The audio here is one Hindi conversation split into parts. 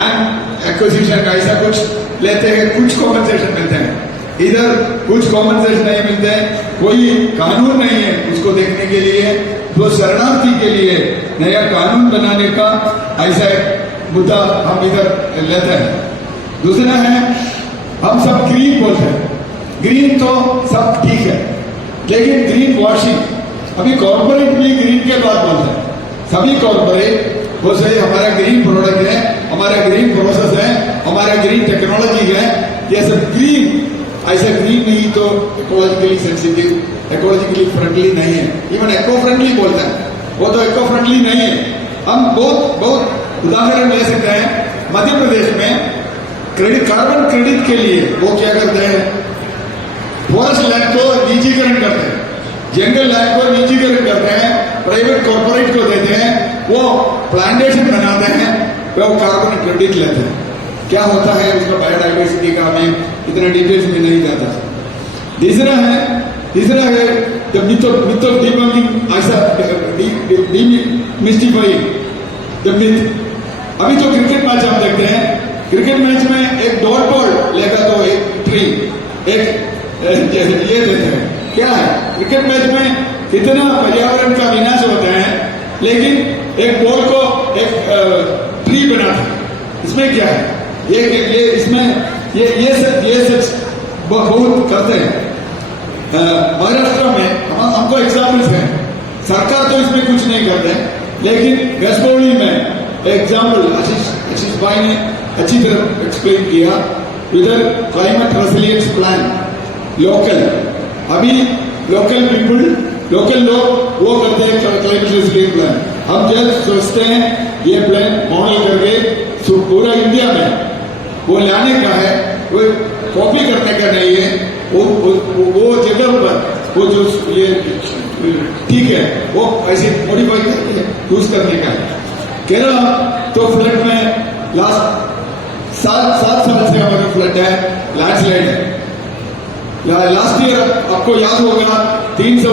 एक्विजिशन का ऐसा कुछ लेते हैं, कुछ कॉम्पनसेशन मिलते हैं, इधर कुछ कॉम्पनसेशन नहीं मिलते हैं, कोई कानून नहीं है उसको देखने के लिए। तो शरणार्थी के लिए नया कानून बनाने का ऐसा एक मुद्दा हम इधर लेते हैं। दूसरा है, हम सब ग्रीन बोलते हैं, ग्रीन तो सब ठीक है, लेकिन ग्रीन वॉशिंग अभी कॉर्पोरेट भी ग्रीन के बाद बोलते हैं। सभी कॉर्पोरेट वो सही हमारा ग्रीन प्रोडक्ट है, हमारा ग्रीन प्रोसेस है, हमारा ग्रीन टेक्नोलॉजी है, ये सब ग्रीन। ऐसा ग्रीन नहीं तो इकोलॉजिकली सेंसिटिव, इकोलॉजिकली फ्रेंडली नहीं है। इवन इको फ्रेंडली बोलते हैं, वो तो इको फ्रेंडली नहीं है। हम बहुत उदाहरण ले सकते हैं। मध्य प्रदेश में क्रेडिट, कार्बन क्रेडिट के लिए वो क्या करते हैं, फॉरेस्ट लैंड को निजीकरण करते हैं, जंगल लैंड को निजीकरण करते हैं, प्राइवेट कॉर्पोरेट को देते हैं, वो प्लांटेशन बनाते हैं, वो कार्बन क्रेडिट लेते हैं। क्या होता है उसका बायोडाइवर्सिटी का मैं इतना डिटेल्स में नहीं जाता। तीसरा है द मिथ ऑफ डिबंकिंग, ऐसा डिमिस्टिफाइंग द मिथ। अभी तो क्रिकेट मैच हम देखते हैं, क्रिकेट मैच में एक डॉट बॉल लेगा तो एक ट्री, एक ये देते हैं। क्या है, क्रिकेट मैच में कितना पर्यावरण का विनाश होता है, लेकिन एक बॉल को एक ट्री बनाते हैं। इसमें क्या है, ये इसमें ये सच बहुत करते हैं। महाराष्ट्र में हमको एग्जाम्पल्स हैं, सरकार तो इसमें कुछ नहीं करते, लेकिन गसबौली में एग्जाम्पल आशीष भाई ने अच्छी तरह एक्सप्लेन किया। इधर क्लाइमेट रेसिलियंस प्लान लोकल, अभी लोकल पीपुल, लोकल लोग वो करते हैं क्लाइमेट रेसिलियंस प्लान। हम जब सोचते हैं ये प्लान मॉडल करके पूरा इंडिया में वो लाने का है, वो कॉपी करने का नहीं है, वो जगह पर वो जो ये ठीक है वो ऐसे मॉडिफाई करके यूज करने का है। केरला तो फ्लड में लास्ट 7 साल से हमारा फ्लड है, लैंडस्लाइड है। लास्ट ईयर आपको याद होगा 300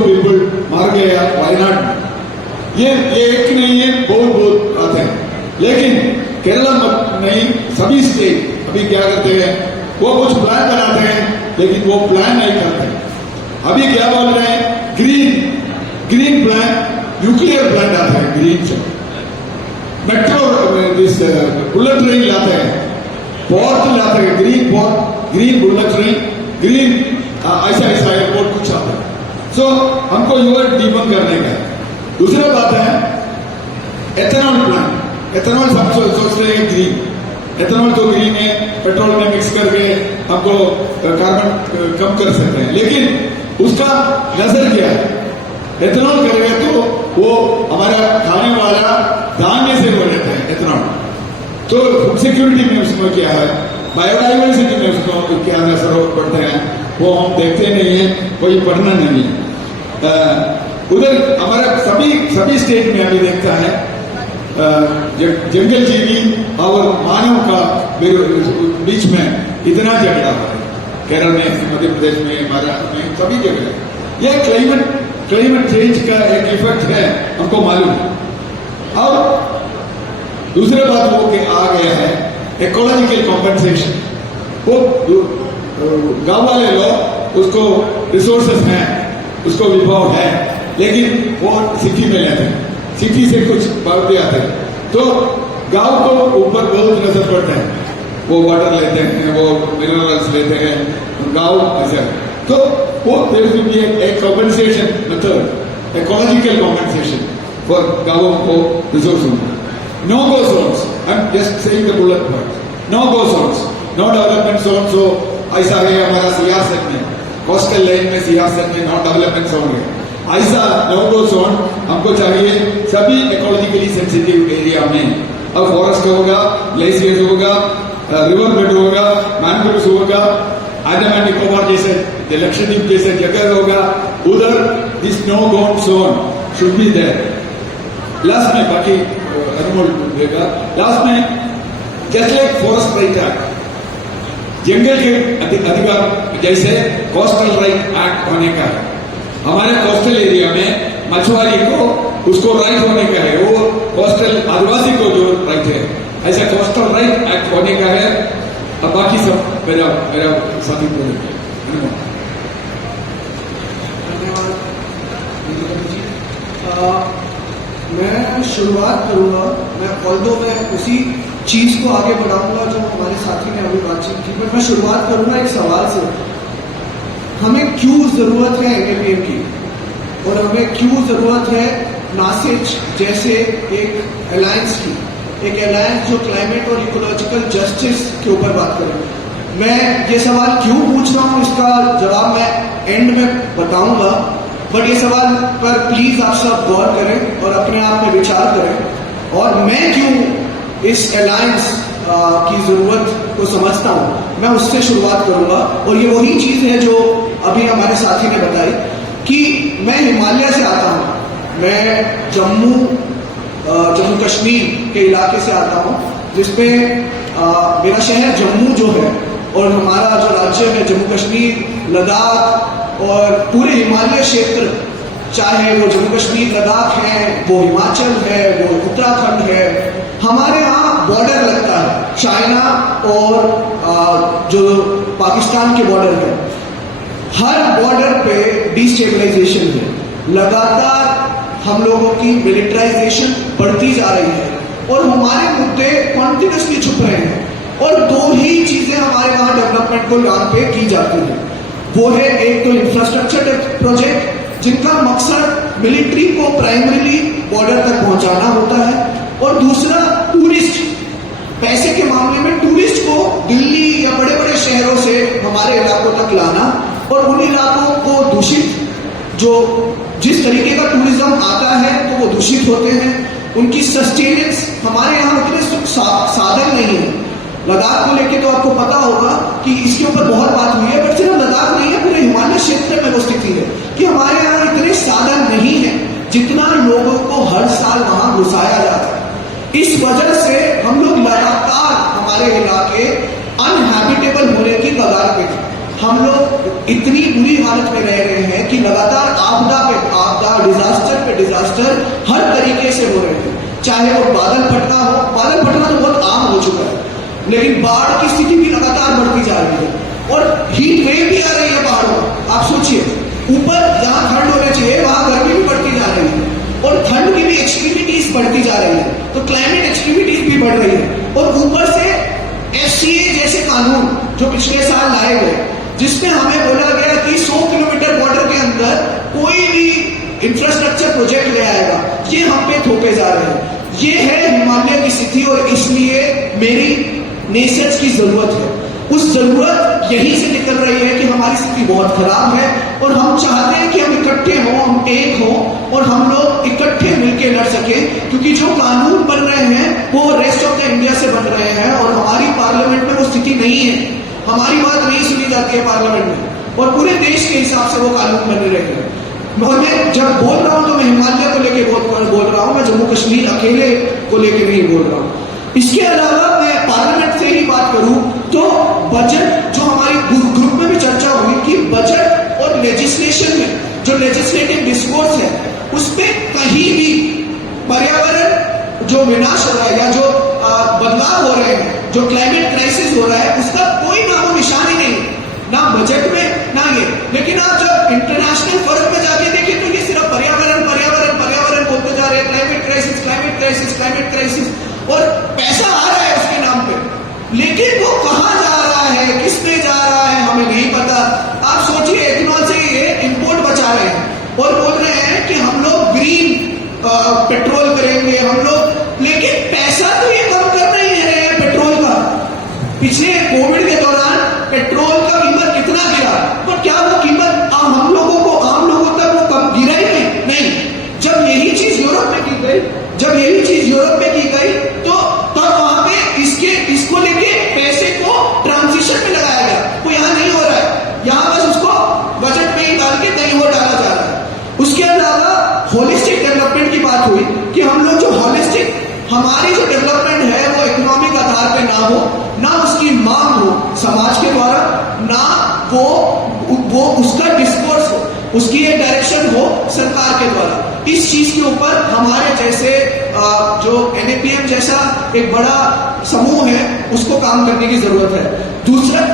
पीपल मार गए वायनाड में। ये एक नहीं है, बहुत आते हैं, लेकिन केरला नहीं, सभी स्टेट अभी क्या करते हैं, वो कुछ प्लान बनाते हैं, लेकिन वो प्लान नहीं करते। अभी क्या बोल रहे हैं, ग्रीन प्लान, न्यूक्लियर प्लांट आता है ग्रीन से, मेट्रो बुलेट ट्रेन लाते हैं, पोर्ट लाते हैं, green port, green bullet train, green ऐसा एयरपोर्ट कुछ आता है। सो हमको यूर डिबंक करने का है। दूसरा बात है एथेनॉल प्लांट। एथेनॉल सब सोचते हैं ग्रीन, एथेनॉल तो ग्रीन है, पेट्रोल में मिक्स करके हमको कार्बन कम कर सकते हैं, लेकिन उसका नजर क्या है, एथेनॉल करेंगे तो वो हमारा खाने वाला धान्य से हो जाता है एथेनॉल। तो फूड सिक्योरिटी में उसमें क्या है, बायोडाइवर्सिटी में उसको क्या असर पड़ते हैं, वो हम देखते नहीं है, कोई पढ़ना नहीं है। उधर हमारा सभी स्टेट में अभी देखता है जंगल जीवी और मानव का बीच में इतना झगड़ा है, केरल में, मध्य प्रदेश में, महाराष्ट्र में, सभी जगह। यह क्लाइमेट चेंज का एक इफेक्ट है, हमको मालूम है। और दूसरा बात वो आ गया है इकोलॉजिकल कॉम्पनसेशन। वो गांव वाले लोग, उसको रिसोर्सेस हैं, उसको विभव है, लेकिन वो सिटी में लेते हैं, सिटी से कुछ बढ़ते आते हैं, तो गांव को ऊपर बहुत नजर पड़ता है। वो वाटर लेते हैं, वो मिनरल्स लेते हैं, गांव ऐसा, तो वो देयर विल बी एक compensation method, ecological compensation for गांवों को resource. No go zones, I am just saying the bullet point, no go zones, no development zone. So ऐसा है हमारा सियासत में, कोस्टल लाइन में सियासत में नो डेवलपमेंट जोन है, ऐसा नो गो जोन हमको चाहिए सभी इकोलॉजिकली सेंसिटिव एरिया में। अब फॉरेस्ट होगा, ग्लेशियर्स होगा, रिवर बेड होगा, मैंग्रोव्स होगा, अंडमान निकोबार जैसे लक्षद्वीप जैसे जगह होगा, उधर this no go zone should be there. Last में बाकी अनुमोल देगा, लास्ट में just like forest right act, जंगल के अधिकार जैसे कोस्टल राइट एक्ट होने का है, हमारे कोस्टल एरिया में मछुआरे को उसको राइट होने का है, वो कोस्टल आदिवासी को जो ऐसा कोस्टल राइट एक्ट होने का है। अब बाकी सब मेरा साथी बोलेंगे। धन्यवाद। मैं शुरुआत करूंगा, मैं उसी चीज को आगे बढ़ाऊंगा जो हमारे साथी ने अभी बातचीत की, बट मैं शुरुआत करूंगा एक सवाल से। हमें क्यों जरूरत है एनएपीएम की, और हमें क्यों जरूरत है नासिच जैसे एक अलायंस की, एक अलायंस जो क्लाइमेट और इकोलॉजिकल जस्टिस के ऊपर बात करे। मैं ये सवाल क्यों पूछ रहा हूँ, इसका जवाब मैं एंड में बताऊंगा, बट ये सवाल पर प्लीज आप सब गौर करें और अपने आप में विचार करें। और मैं क्यों इस अलायंस की जरूरत को समझता हूं, मैं उससे शुरुआत करूंगा। और ये वही चीज है जो अभी हमारे साथी ने बताई कि मैं हिमालय से आता हूं, मैं जम्मू कश्मीर के इलाके से आता हूं, जिसमें मेरा शहर जम्मू जो है और हमारा जो राज्य है जम्मू कश्मीर, लद्दाख और पूरे हिमालय क्षेत्र, चाहे वो जम्मू कश्मीर लद्दाख है, वो हिमाचल है, वो उत्तराखंड है, हमारे यहाँ बॉर्डर लगता है चाइना और जो पाकिस्तान के बॉर्डर है। हर बॉर्डर पे डिस्टेबलाइजेशन है, लगातार हम लोगों की मिलिटराइजेशन बढ़ती जा रही है और हमारे मुद्दे कॉन्टिन्यूसली छुप रहे हैं। और दो ही चीजें हमारे यहाँ डेवलपमेंट को यहाँ पे की जाती है, वो है एक तो इंफ्रास्ट्रक्चर प्रोजेक्ट जिनका मकसद मिलिट्री को प्राइमरीली बॉर्डर तक पहुंचाना होता है, और दूसरा टूरिस्ट, पैसे के मामले में टूरिस्ट को दिल्ली या बड़े बड़े शहरों से हमारे इलाकों तक लाना और उन इलाकों को दूषित, जो जिस तरीके का टूरिज्म आता है तो वो दूषित होते हैं, उनकी सस्टेनेंस, हमारे यहाँ उतने साधन नहीं है। लद्दाख को लेके तो आपको पता होगा कि इसके ऊपर बहुत बात हुई है, बट सिर्फ लद्दाख नहीं है, पूरे हिमालय क्षेत्र में वो स्थिति है कि हमारे यहाँ इतने साधन नहीं है जितना लोगों को हर साल वहां घुसाया जाता है। इस वजह से हम लोग लगातार हमारे इलाके अनहैबिटेबल होने की कगार पे थे। हम लोग इतनी बुरी हालत में रह रहे हैं कि लगातार आपदा पे आपदा, डिजास्टर पे डिजास्टर हर तरीके से हो रहे हैं। चाहे वो बादल फटना हो, बादल फटना तो बहुत आम हो चुका है, लेकिन बाढ़ की स्थिति भी लगातार बढ़ती जा रही है और हीट वेव भी आ रही है पहाड़ों में। आप सोचिए, ऊपर जहां ठंड होना चाहिए वहां गर्मी भी बढ़ती जा रही है और ठंड की भी एक्सट्रीमिटीज बढ़ती जा रही है, तो क्लाइमेट एक्सट्रीमिटीज भी बढ़ रही है। और ऊपर से एफसीए जैसे कानून जो पिछले साल लाए गए, जिसमें हमें बोला गया कि 100 किलोमीटर बॉर्डर के अंदर कोई भी इंफ्रास्ट्रक्चर प्रोजेक्ट ले आएगा, ये हम पे थोपे जा रहे हैं। ये है हिमालय की स्थिति और इसलिए मेरी नेशंस की जरूरत है। उस जरूरत यहीं से निकल रही है कि हमारी स्थिति बहुत खराब है और हम चाहते हैं कि हम इकट्ठे हों, हम एक हों और हम लोग इकट्ठे मिलकर लड़ सके, क्योंकि जो कानून बन रहे हैं वो रेस्ट ऑफ द इंडिया से बन रहे हैं और हमारी पार्लियामेंट में वो स्थिति नहीं है, हमारी बात नहीं सुनी जाती है पार्लियामेंट में और पूरे देश के हिसाब से वो कानून बन रहे हैं। और मैं जब बोल रहा हूं तो मैं हिमालय को लेकर बोल रहा हूं, मैं जम्मू कश्मीर अकेले को लेकर नहीं बोल रहा हूं। इसके अलावा मैं पार्लियामेंट से ही बात करूं तो बजट, जो हमारी ग्रुप में भी चर्चा हुई कि बजट और लेजिस्लेशन में जो लेजिस्लेटिव डिस्कोर्स है उसमें कहीं भी पर्यावरण जो विनाश हो रहा है या जो बदलाव हो रहे हैं, जो क्लाइमेट क्राइसिस हो रहा है, उसका कोई नामो निशान ही नहीं, ना बजट में ना ये। लेकिन आप जब इंटरनेशनल फोरम में जाके देखें तो ये सिर्फ पर्यावरण पर्यावरण पर्यावरण बोलते जा रहे हैं, climate crisis climate crisis climate crisis, और पैसा आ रहा है उसके नाम पे, लेकिन वो कहां जा रहा है, किस पे जा रहा है, हमें नहीं पता। आप सोचिए, इथेनॉल से ये इंपोर्ट बचा रहे हैं और बोल रहे हैं कि हम लोग ग्रीन पेट्रोल करेंगे हम लोग, लेकिन पैसा तो ये कम कर नहीं है पेट्रोल का। पिछले कोविड के दौरान पेट्रोल का कीमत कितना गिरा, पर क्या वो कीमत हम लोगों को, आम लोगों तक वो कम गिरा ही नहीं। जब यही चीज यूरोप में की गई, जब यही चीज यूरोप में की गई तो तब वहां पे इसको लेके पैसे को ट्रांजिशन में लगाया गया, वो यहां नहीं हो रहा है, यहां बस उसको बजट में ही डाल के कहीं और डाला जा रहा है। उसके अलावा होलिस्टिक डेवलपमेंट की बात हुई कि हम लोग जो होलिस्टिक, हमारी जो डेवलपमेंट है वो इकोनॉमिक आधार पे ना हो, ना उसकी मांग हो समाज के द्वारा, ना वो उसका डिस्कोर्स हो, उसकी एक डायरेक्शन हो सरकार के द्वारा। इस चीज के ऊपर हमारे जैसे जो NAPM जैसा एक बड़ा समूह है उसको काम करने की जरूरत है।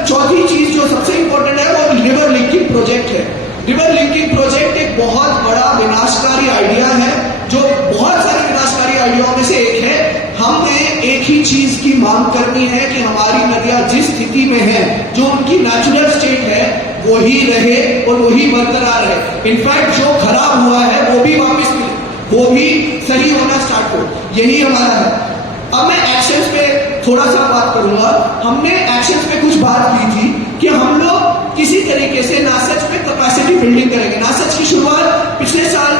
चौथी चीज जो सबसे इंपॉर्टेंट है वो रिवर लिंकिंग प्रोजेक्ट है। रिवर लिंकिंग प्रोजेक्ट एक बहुत बड़ा विनाशकारी आइडिया है, जो बहुत सारे विनाशकारी आइडियाओं में से एक है। हमने एक ही चीज की मांग करनी है कि हमारी नदियां जिस स्थिति में है, जो उनकी नेचुरल स्टेट है, वही रहे और वही बरकरार रहे। इनफैक्ट जो खराब हुआ है वो भी वापस मिले, वो भी सही होना स्टार्ट हो, यही हमारा है। अब मैं एक्शंस पे थोड़ा सा बात करूंगा। हमने एक्शंस पे कुछ बात की थी कि हम लोग किसी तरीके से नासच पे कैपेसिटी बिल्डिंग करेंगे। नासच की शुरुआत पिछले साल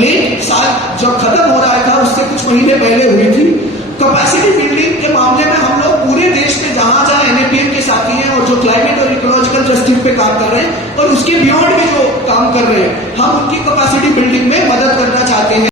लेट साल जब खत्म हो रहा था उससे कुछ महीने पहले हुई थी। कैपेसिटी बिल्डिंग के मामले में हम लोग पूरे देश में जहां जहां NAPM के साथी हैं और जो क्लाइमेट और इकोलॉजिकल जस्टिस पे काम कर रहे हैं और उसके बियॉन्ड भी जो काम कर रहे हैं, हम उनकी कैपेसिटी बिल्डिंग में मदद करना चाहते हैं।